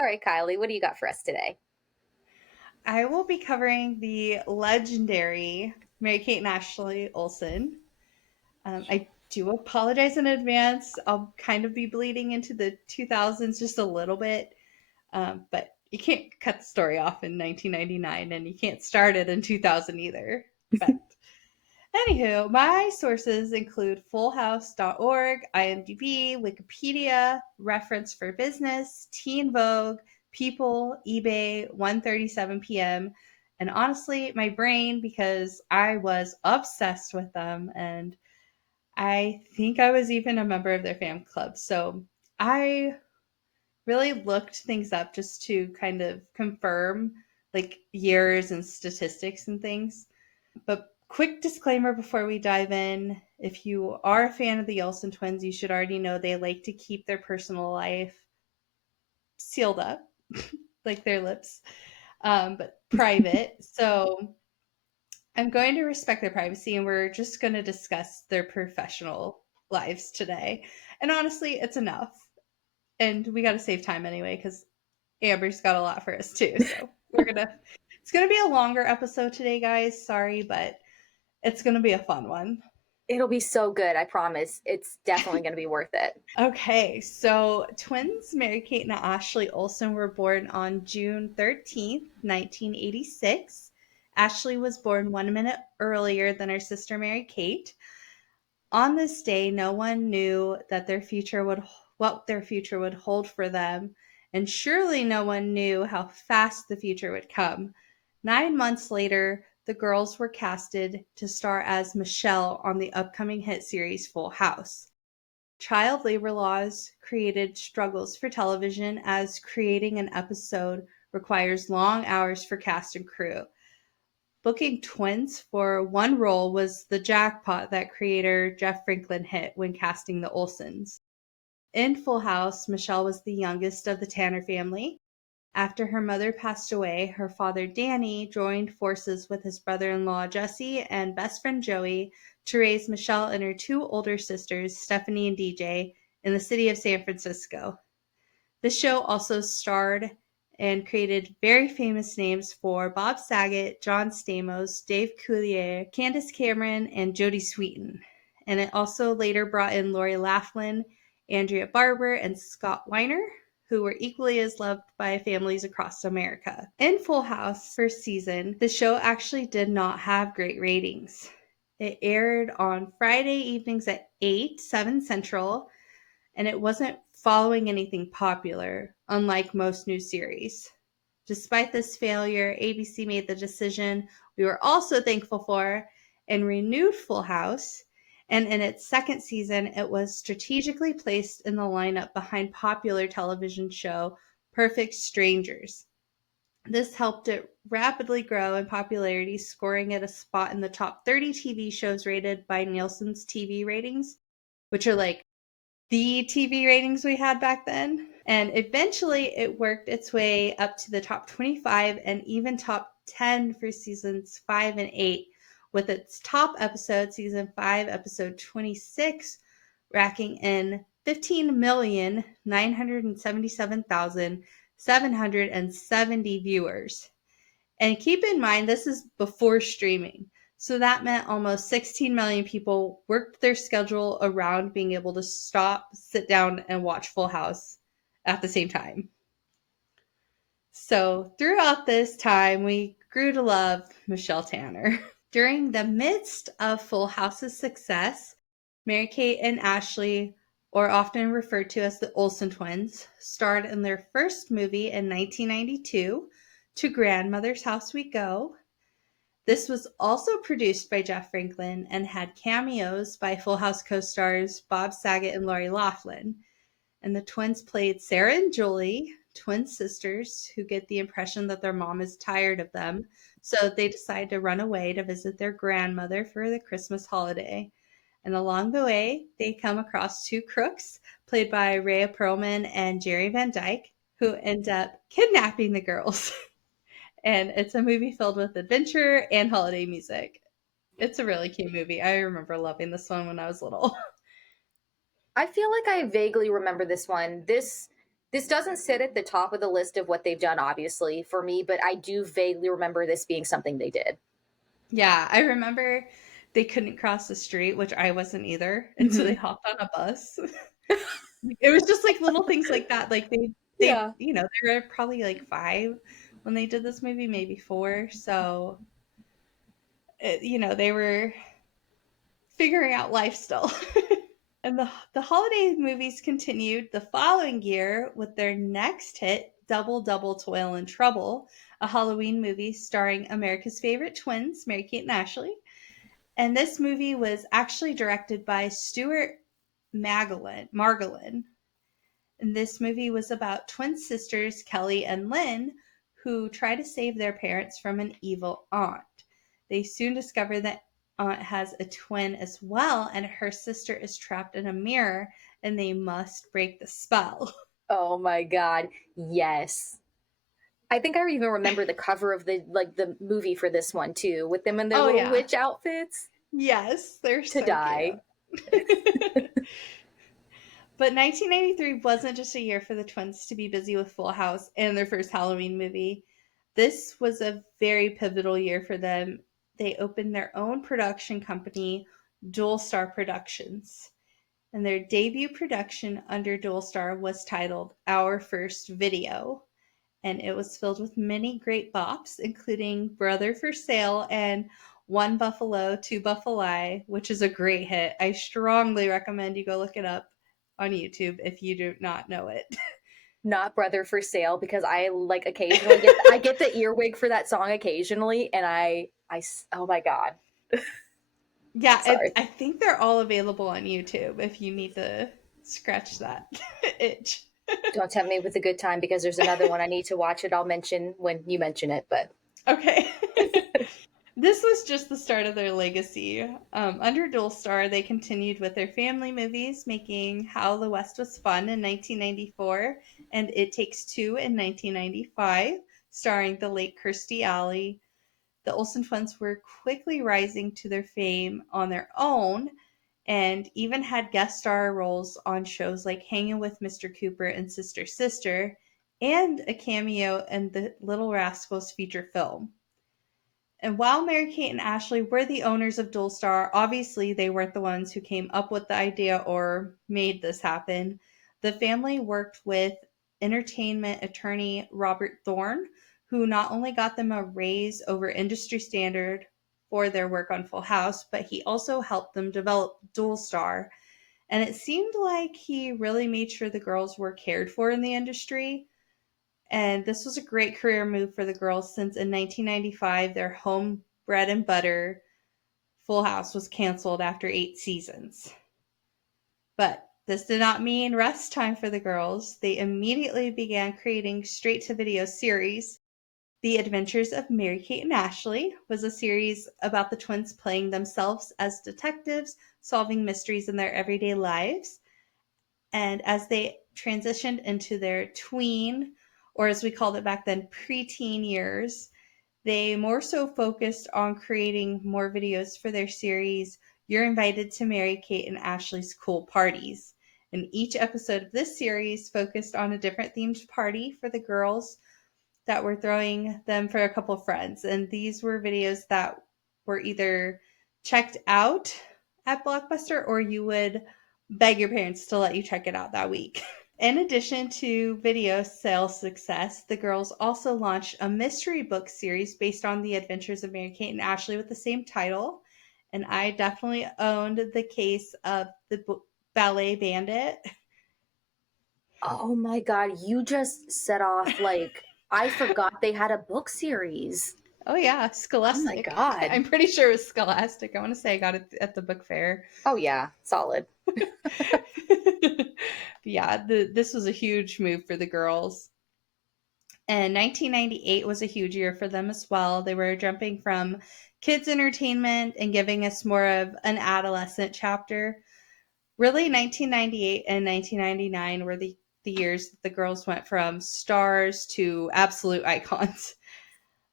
All right, Kylie, what do you got for us today? I will be covering the legendary Mary-Kate and Ashley Olsen. I do apologize in advance. I'll kind of be bleeding into the 2000s just a little bit, but you can't cut the story off in 1999 and you can't start it in 2000 either. But anywho, my sources include fullhouse.org, IMDb, Wikipedia, Reference for Business, Teen Vogue, People, eBay, 1:37 p.m. And honestly, my brain because I was obsessed with them and I think I was even a member of their fan club. So I really looked things up just to kind of confirm like years and statistics and things. But quick disclaimer before we dive in, if you are a fan of the Olsen twins, you should already know they like to keep their personal life sealed up, like their lips, but private. So I'm going to respect their privacy and we're just going to discuss their professional lives today. And honestly, it's enough. And we got to save time anyway because Amber's got a lot for us too. So it's going to be a longer episode today, guys. Sorry, but it's going to be a fun one. It'll be so good, I promise. It's definitely going to be worth it. Okay, so twins Mary Kate and Ashley Olsen were born on June 13th, 1986. Ashley was born 1 minute earlier than her sister Mary Kate. On this day, no one knew that their future would what their future would hold for them, and surely no one knew how fast the future would come. 9 months later, the girls were casted to star as Michelle on the upcoming hit series Full House. Child labor laws created struggles for television as creating an episode requires long hours for cast and crew. Booking twins for one role was the jackpot that creator Jeff Franklin hit when casting the Olsens. In Full House, Michelle was the youngest of the Tanner family. After her mother passed away, her father Danny joined forces with his brother in law Jesse and best friend Joey to raise Michelle and her two older sisters, Stephanie and DJ, in the city of San Francisco. The show also starred and created very famous names for Bob Saget, John Stamos, Dave Coulier, Candace Cameron, and Jodie Sweetin. And it also later brought in Lori Laughlin, Andrea Barber, and Scott Weiner, who were equally as loved by families across America. In Full House first season, the show actually did not have great ratings. It aired on Friday evenings at 8, 7 Central, and it wasn't following anything popular, unlike most new series. Despite this failure, ABC made the decision we were also thankful for and renewed Full House. And in its second season, it was strategically placed in the lineup behind popular television show Perfect Strangers. This helped it rapidly grow in popularity, scoring it a spot in the top 30 TV shows rated by Nielsen's TV ratings, which are like the TV ratings we had back then. And eventually it worked its way up to the top 25 and even top 10 for seasons 5 and 8, with its top episode, season 5, episode 26, racking in 15,977,770 viewers. And keep in mind, this is before streaming. So that meant almost 16 million people worked their schedule around being able to stop, sit down, and watch Full House at the same time. So throughout this time, we grew to love Michelle Tanner. During the midst of Full House's success, Mary Kate and Ashley, or often referred to as the Olsen twins, starred in their first movie in 1992, To Grandmother's House We Go. This was also produced by Jeff Franklin and had cameos by Full House co stars Bob Saget and Lori Laughlin. And the twins played Sarah and Julie, twin sisters who get the impression that their mom is tired of them. So they decide to run away to visit their grandmother for the Christmas holiday. And along the way, they come across two crooks, played by Rhea Perlman and Jerry Van Dyke, who end up kidnapping the girls. And it's a movie filled with adventure and holiday music. It's a really cute movie. I remember loving this one when I was little. I feel like I vaguely remember this one. This This doesn't sit at the top of the list of what they've done, obviously, for me, but I do vaguely remember this being something they did. Yeah, I remember they couldn't cross the street, which I wasn't either, and so they Hmm. hopped on a bus. It was just like little things like that. Like they Yeah. they were probably like 5 when they did this movie, maybe 4. So they were figuring out life still. And the holiday movies continued the following year with their next hit, Double Double Toil and Trouble, a Halloween movie starring America's favorite twins, Mary Kate and Ashley. And this movie was actually directed by Stuart Margolin. And this movie was about twin sisters, Kelly and Lynn, who try to save their parents from an evil aunt. They soon discover that aunt has a twin as well, and her sister is trapped in a mirror, and they must break the spell. Oh my god. Yes. I think I even remember the cover of the movie for this one too, with them in their Oh, little yeah. witch outfits Yes, they're to so cute. die. But 1993 wasn't just a year for the twins to be busy with Full House and their first Halloween movie. This was a very pivotal year for them. They opened their own production company, DualStar Productions, and their debut production under DualStar was titled Our First Video, and it was filled with many great bops, including Brother for Sale and One Buffalo, Two Buffalo, which is a great hit. I strongly recommend you go look it up on YouTube if you do not know it. Not Brother for Sale, because I like occasionally get the earwig for that song occasionally, and oh my god. Yeah, Sorry. I think they're all available on YouTube if you need to scratch that itch. Don't tempt me with a good time, because there's another one I need to watch it. I'll mention when you mention it, but Okay. This was just the start of their legacy. Under Dual Star, they continued with their family movies, making How the West Was Fun in 1994 and It Takes Two in 1995, starring the late Kirstie Alley. The Olsen twins were quickly rising to their fame on their own and even had guest star roles on shows like Hanging with Mr. Cooper and Sister Sister, and a cameo in the Little Rascals feature film. And while Mary Kate and Ashley were the owners of Dual Star, obviously they weren't the ones who came up with the idea or made this happen. The family worked with entertainment attorney Robert Thorne, who not only got them a raise over industry standard for their work on Full House, but he also helped them develop Dual Star. And it seemed like he really made sure the girls were cared for in the industry. And this was a great career move for the girls since in 1995, their home bread and butter Full House was canceled after 8 seasons. But this did not mean rest time for the girls. They immediately began creating straight to video series. The Adventures of Mary Kate and Ashley was a series about the twins playing themselves as detectives, solving mysteries in their everyday lives. And as they transitioned into their tween, or as we called it back then, preteen years, they more so focused on creating more videos for their series, You're Invited to Mary Kate and Ashley's Cool Parties. And each episode of this series focused on a different themed party for the girls that were throwing them for a couple of friends. And these were videos that were either checked out at Blockbuster or you would beg your parents to let you check it out that week. In addition to video sales success, the girls also launched a mystery book series based on the adventures of Mary Kate and Ashley with the same title. And I definitely owned the case of the Ballet Bandit. Oh my god, you just set off like I forgot they had a book series. Oh yeah, Oh my Scholastic. god. I'm pretty sure it was Scholastic. I want to say I got it at the book fair. Oh yeah, solid. Yeah, this was a huge move for the girls. And 1998 was a huge year for them as well. They were jumping from kids entertainment and giving us more of an adolescent chapter. Really, 1998 and 1999 were the years that the girls went from stars to absolute icons.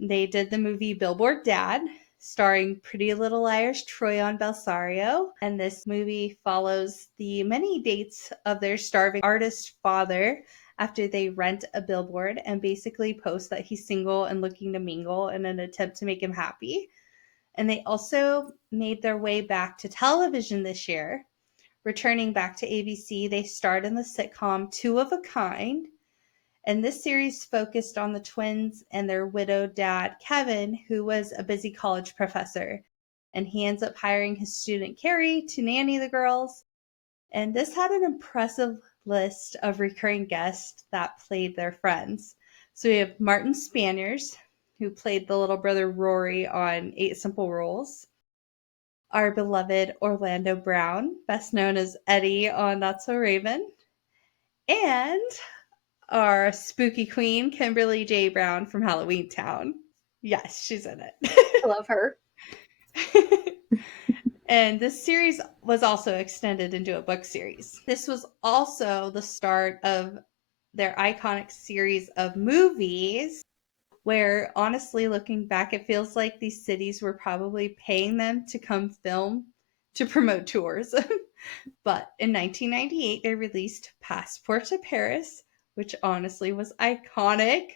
They did the movie Billboard Dad, starring Pretty Little Liars Troyon Belsario. And this movie follows the many dates of their starving artist father after they rent a billboard and basically post that he's single and looking to mingle in an attempt to make him happy. And they also made their way back to television this year. Returning back to ABC, they starred in the sitcom Two of a Kind. And this series focused on the twins and their widowed dad, Kevin, who was a busy college professor. And he ends up hiring his student Carrie to nanny the girls. And this had an impressive list of recurring guests that played their friends. So we have Martin Spaniers, who played the little brother Rory on Eight Simple Rules. Our beloved Orlando Brown, best known as Eddie on That's So Raven. And our spooky queen, Kimberly J. Brown from Halloween Town. Yes, she's in it. I love her. And this series was also extended into a book series. This was also the start of their iconic series of movies, where honestly, looking back, it feels like these cities were probably paying them to come film to promote tours. But in 1998, they released Passport to Paris, which honestly was iconic.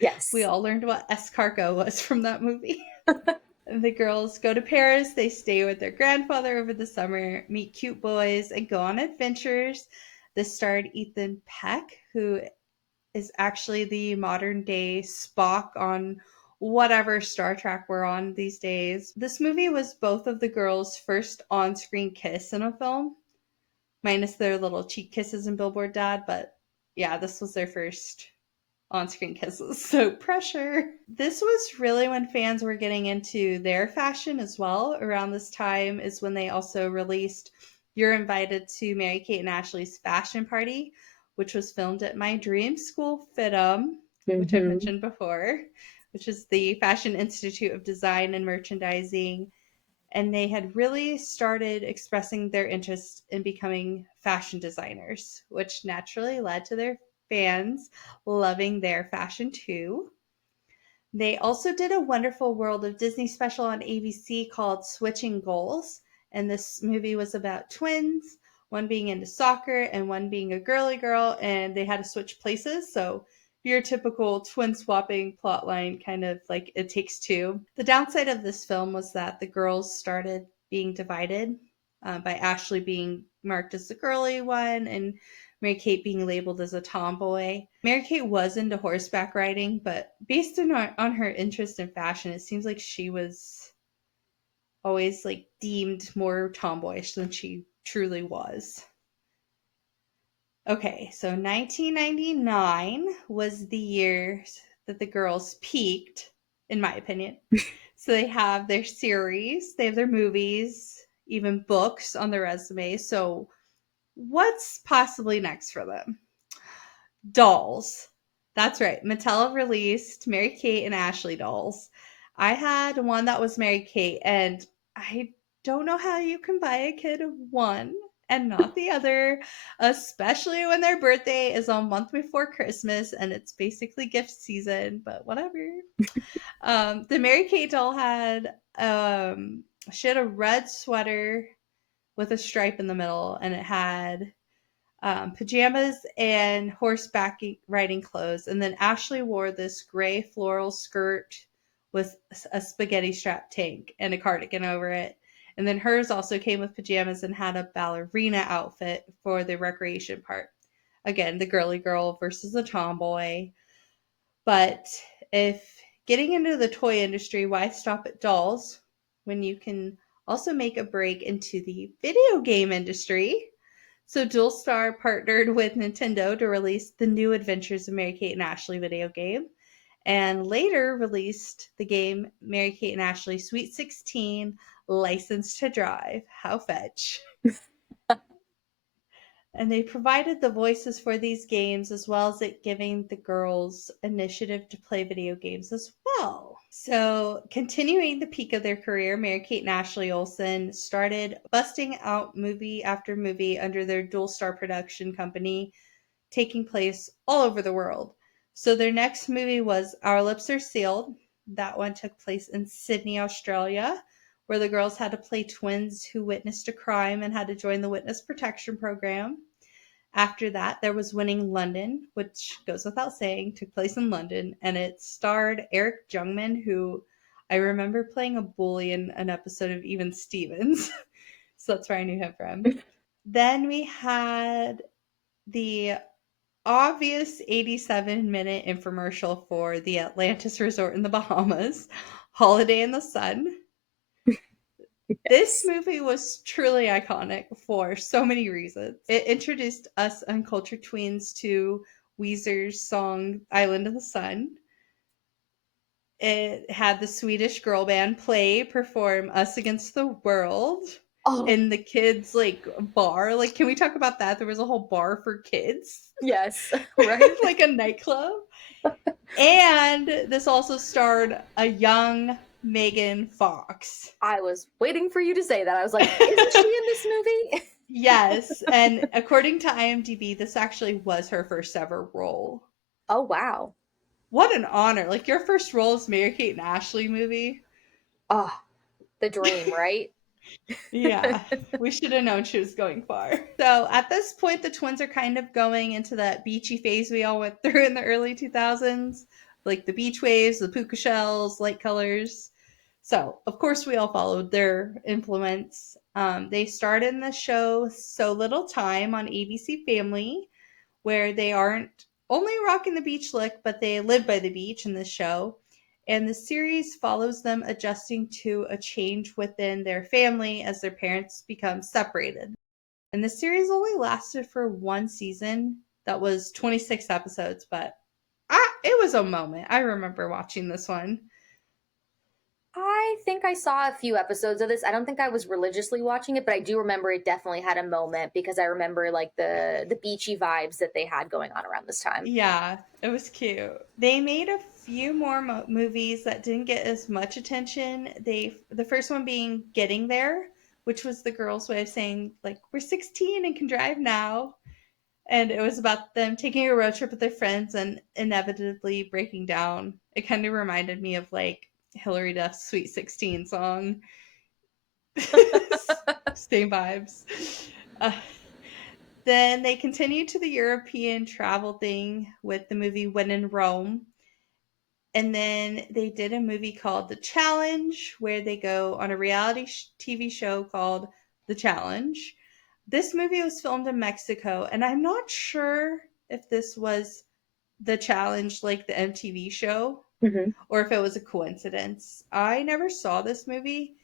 Yes. We all learned what escargot was from that movie. The girls go to Paris, they stay with their grandfather over the summer, meet cute boys, and go on adventures. This starred Ethan Peck, who is actually the modern day Spock on whatever Star Trek we're on these days. This movie was both of the girls' first on screen kiss in a film, minus their little cheek kisses in Billboard Dad, but yeah, this was their first on-screen kisses. So pressure. This was really when fans were getting into their fashion as well. Around this time is when they also released You're Invited to Mary Kate and Ashley's Fashion Party, which was filmed at my dream school, FITM, which I've mentioned before, which is the Fashion Institute of Design and Merchandising. And they had really started expressing their interest in becoming fashion designers, which naturally led to their fans loving their fashion too. They also did a wonderful World of Disney special on ABC called Switching Goals. And this movie was about twins, one being into soccer and one being a girly girl, and they had to switch places. So your typical twin swapping plotline, kind of like It Takes Two. The downside of this film was that the girls started being divided by Ashley being marked as the girly one and Mary Kate being labeled as a tomboy. Mary Kate was into horseback riding, but based on her interest in fashion, it seems like she was always like deemed more tomboyish than she truly was. Okay, so 1999 was the year that the girls peaked, in my opinion. So they have their series, they have their movies, even books on their resume. So what's possibly next for them? Dolls. That's right. Mattel released Mary Kate and Ashley dolls. I had one that was Mary Kate, and I don't know how you can buy a kid one and not the other, especially when their birthday is a month before Christmas and it's basically gift season, but whatever. The Mary Kate doll had she had a red sweater with a stripe in the middle, and it had pajamas and horseback riding clothes. And then Ashley wore this gray floral skirt with a spaghetti strap tank and a cardigan over it. And then hers also came with pajamas and had a ballerina outfit for the recreation part. Again, the girly girl versus the tomboy. But if getting into the toy industry, why stop at dolls when you can also make a break into the video game industry? So DualStar partnered with Nintendo to release the New Adventures of Mary Kate and Ashley video game, and later released the game Mary Kate and Ashley Sweet 16 License to Drive. How fetch. And they provided the voices for these games as well as it giving the girls initiative to play video games as well. So, continuing the peak of their career, Mary Kate and Ashley Olsen started busting out movie after movie under their DualStar production company, taking place all over the world. So, their next movie was Our Lips Are Sealed. That one took place in Sydney, Australia, where the girls had to play twins who witnessed a crime and had to join the witness protection program. After that, there was Winning London, which goes without saying, took place in London, and it starred Eric Jungman, who I remember playing a bully in an episode of Even Stevens. So that's where I knew him from. Then we had the obvious 87-minute infomercial for the Atlantis Resort in the Bahamas, Holiday in the Sun. This Yes. movie was truly iconic for so many reasons. It introduced us uncultured tweens to Weezer's song Island in the Sun. It had the Swedish girl band play perform Us Against the World Oh, in the kids like bar. Like, can we talk about that? There was a whole bar for kids, yes. Right? like a nightclub. And this also starred a young Megan Fox. I was waiting for you to say that. I was like, isn't she in this movie? Yes, and according to IMDb, this actually was her first ever role. Oh, wow. What an honor! Like your first role is Mary Kate and Ashley movie. Oh, the dream, right? Yeah, we should have known she was going far. So at this point, the twins are kind of going into that beachy phase we all went through in the early 2000s, like the beach waves, the puka shells, light colors. So, of course, we all followed their influence. They starred in the show So Little Time on ABC Family, where they aren't only rocking the beach look, but they live by the beach in this show. And the series follows them adjusting to a change within their family as their parents become separated. And the series only lasted for one season that was 26 episodes, but it was a moment. I remember watching this one. I think I saw a few episodes of this. I don't think I was religiously watching it, but I do remember it definitely had a moment because I remember like the beachy vibes that they had going on around this time. Yeah, it was cute. They made a few more movies that didn't get as much attention. The first one being Getting There, which was the girls' way of saying like we're 16 and can drive now. And it was about them taking a road trip with their friends and inevitably breaking down. It kind of reminded me of like Hillary Duff's Sweet 16 song. Same vibes. Uh, then they continued to the European travel thing with the movie When in Rome. And then they did a movie called The Challenge, where they go on a reality TV show called The Challenge. This movie was filmed in Mexico, and I'm not sure if this was The Challenge like the MTV show Mm-hmm. or if it was a coincidence. I never saw this movie,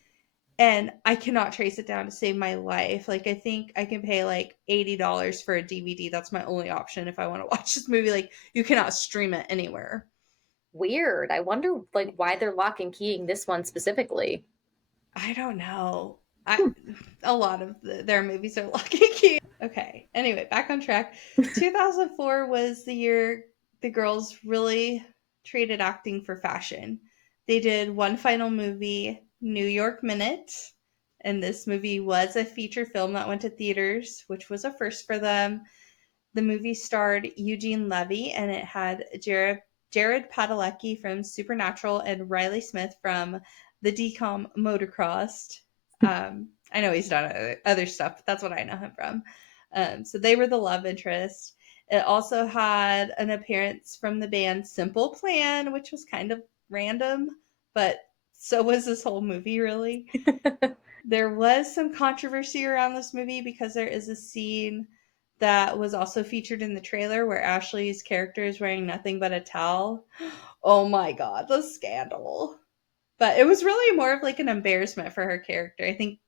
and I cannot trace it down to save my life. Like I think I can pay like $80 for a DVD. That's my only option if I want to watch this movie. Like you cannot stream it anywhere. Weird. I wonder like why they're lock and keying this one specifically. I don't know. I a lot of their movies are lucky key. Okay. Anyway, back on track. 2004 was the year the girls really traded acting for fashion. They did one final movie, New York Minute, and this movie was a feature film that went to theaters, which was a first for them. The movie starred Eugene Levy and it had Jared Padalecki from Supernatural and Riley Smith from the DCOM Motocrossed. I know he's done other stuff, but that's what I know him from. So they were the love interest. It also had an appearance from the band Simple Plan, which was kind of random, but so was this whole movie, really. There was some controversy around this movie because there is a scene that was also featured in the trailer where Ashley's character is wearing nothing but a towel. Oh my god, the scandal. But it was really more of like an embarrassment for her character. I think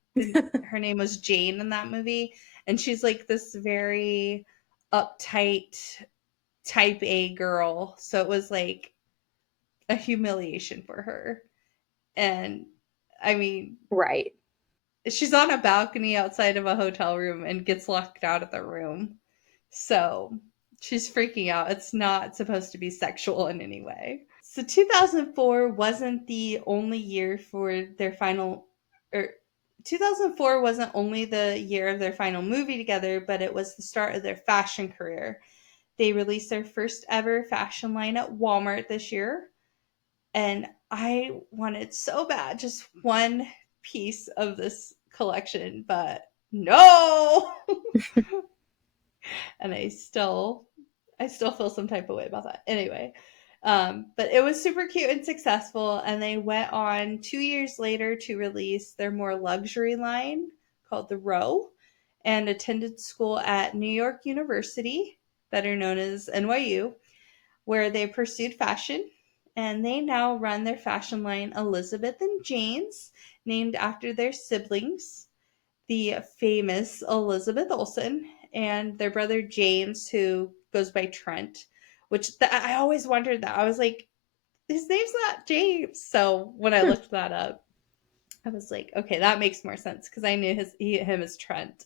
her name was Jane in that movie, and she's like this very uptight type A girl. So it was like a humiliation for her. And I mean, Right. she's on a balcony outside of a hotel room and gets locked out of the room. So she's freaking out. It's not supposed to be sexual in any way. So 2004 wasn't the only year for their final, or 2004 wasn't only the year of their final movie together, but it was the start of their fashion career. They released their first ever fashion line at Walmart this year. And I wanted so bad just one piece of this collection, but no. And I still feel some type of way about that. Anyway, but it was super cute and successful, and they went on 2 years later to release their more luxury line called the Row, and attended school at New York University, better known as NYU, where they pursued fashion. And they now run their fashion line Elizabeth and James, named after their siblings, the famous Elizabeth Olsen and their brother James, who goes by Trent, which I always wondered that. I was like, his name's not James. So when I Hmm. looked that up, I was like, okay, that makes more sense because I knew him as Trent.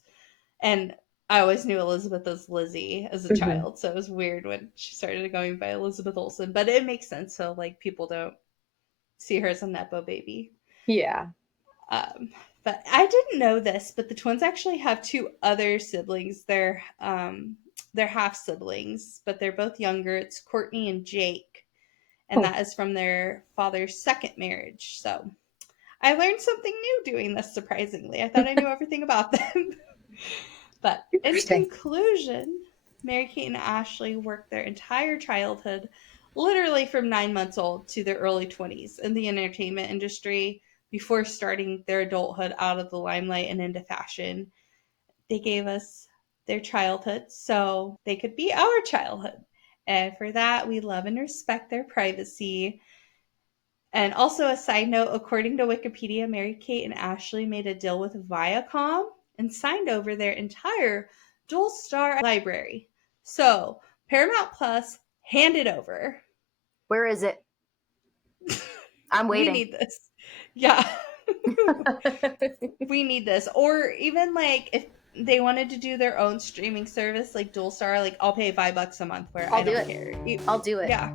And I always knew Elizabeth as Lizzie as a Hmm. child. So it was weird when she started going by Elizabeth Olsen, but it makes sense. So, like, people don't see her as a Nepo baby. Yeah. Um, but I didn't know this, but the twins actually have two other siblings. They're half siblings, but they're both younger. It's Courtney and Jake, and Oh, that is from their father's second marriage. So I learned something new doing this. Surprisingly, I thought I knew everything about them. But in interesting. conclusion, Mary Kate and Ashley worked their entire childhood, literally from 9 months old to their early 20s, in the entertainment industry before starting their adulthood out of the limelight and into fashion. They gave us their childhood so they could be our childhood. And for that, we love and respect their privacy. And also, a side note, according to Wikipedia, Mary Kate and Ashley made a deal with Viacom and signed over their entire DualStar library. So, Paramount Plus, hand it over. Where is it? I'm We waiting. need this. Yeah. We need this. Or even like if they wanted to do their own streaming service like DualStar, like I'll pay $5 a month for it. I I'll do don't it. care. I'll do it. Yeah.